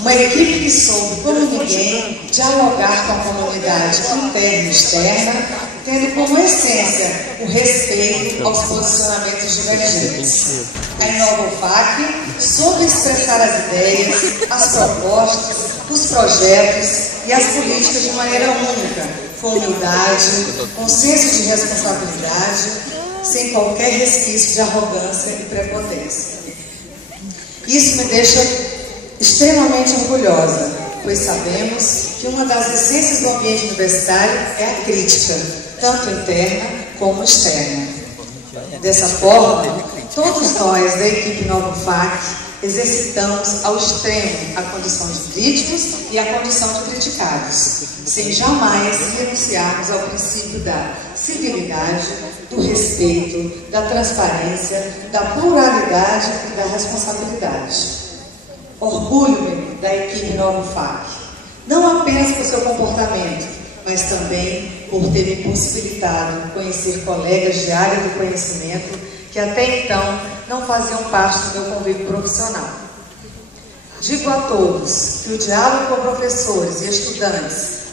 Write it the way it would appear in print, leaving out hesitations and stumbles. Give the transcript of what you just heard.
Uma equipe que soube, como ninguém, dialogar com a comunidade interna e externa, tendo como essência o respeito aos posicionamentos divergentes. A Inovofac soube expressar as ideias, as propostas, os projetos e as políticas de maneira única, com humildade, com senso de responsabilidade, sem qualquer resquício de arrogância e prepotência. Isso me deixa extremamente orgulhosa, pois sabemos que uma das essências do ambiente universitário é a crítica, tanto interna como externa. Dessa forma, todos nós da equipe Inovofac exercitamos ao extremo a condição de vítimas e a condição de criticados, sem jamais renunciarmos ao princípio da civilidade, do respeito, da transparência, da pluralidade e da responsabilidade. Orgulho-me da equipe Inovofac, não apenas por seu comportamento, mas também por ter me possibilitado conhecer colegas de área do conhecimento que até então não faziam parte do meu convívio profissional. Digo a todos que o diálogo com professores e estudantes